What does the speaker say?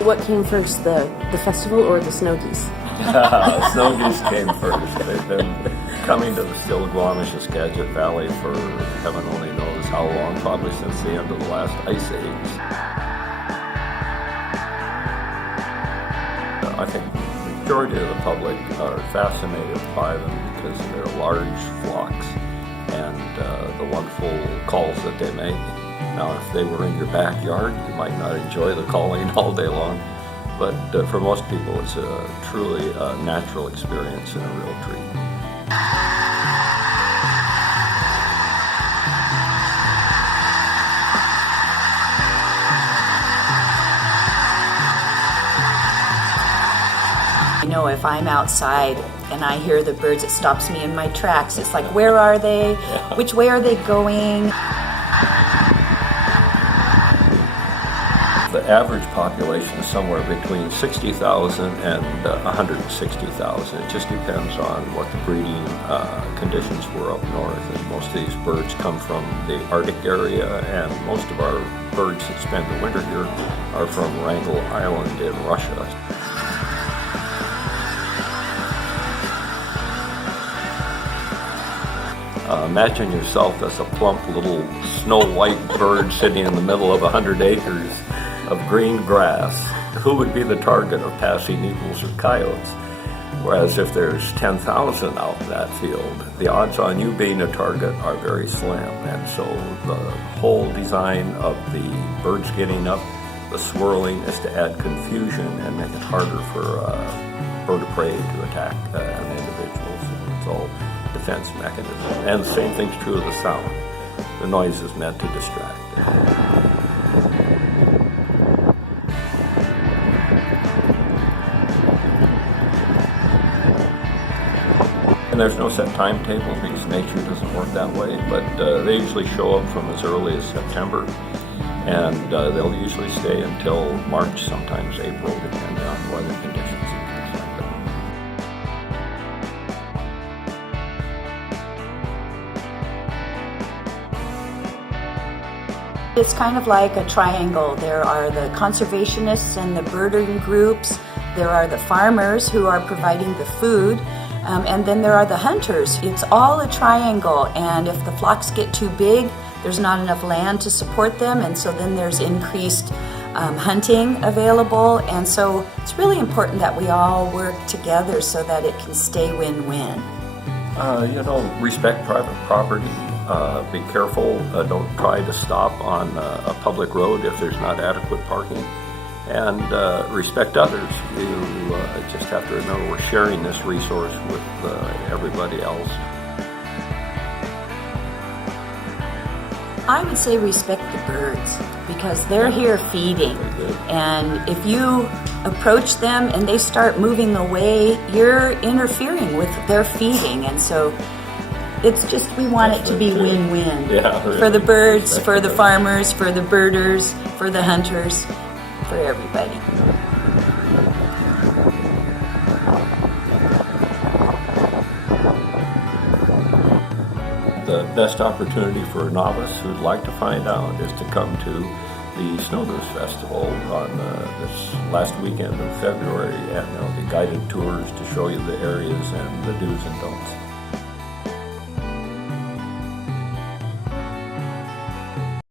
What came first, the festival or the Snow Geese? Snow Geese came first. They've been coming to the Stillaguamish and Skagit Valley for heaven only knows how long, probably since the end of the last ice age. I think the majority of the public are fascinated by them because of their large flocks and the wonderful calls that they make. Now, if they were in your backyard, you might not enjoy the calling all day long, but for most people, it's a truly natural experience and a real treat. You know, if I'm outside and I hear the birds, it stops me in my tracks. It's like, where are they? Yeah. Which way are they going? The average population is somewhere between 60,000 and 160,000. It just depends on what the breeding conditions were up north. And most of these birds come from the Arctic area, and most of our birds that spend the winter here are from Wrangel Island in Russia. Imagine yourself as a plump little snow white bird sitting in the middle of 100 acres of green grass. Who would be the target of passing eagles or coyotes? Whereas if there's 10,000 out in that field, the odds on you being a target are very slim. And so the whole design of the birds getting up, the swirling, is to add confusion and make it harder for a bird of prey to attack an individual. So it's all defense mechanism. And the same thing's true of the sound. The noise is meant to distract. And there's no set timetable because nature doesn't work that way, but they usually show up from as early as September, and they'll usually stay until March, sometimes April, depending on weather conditions and things like that. It's kind of like a triangle. There are the conservationists and the birding groups. There are the farmers who are providing the food. And then there are the hunters. It's all a triangle, and if the flocks get too big, there's not enough land to support them, and so then there's increased hunting available. And so it's really important that we all work together so that it can stay win-win. Respect private property. Be careful. Don't try to stop on a public road if there's not adequate parking. And respect others. You just have to remember we're sharing this resource with everybody else. I would say respect the birds because they're here feeding. And if you approach them and they start moving away, you're interfering with their feeding. And so it's just, we want it to be win-win. Yeah, really. For the birds, for the farmers, for the birders, for the hunters, for everybody. The best opportunity for a novice who'd like to find out is to come to the Snow Goose Festival on this last weekend of February, and there'll be guided tours to show you the areas and the do's and don'ts.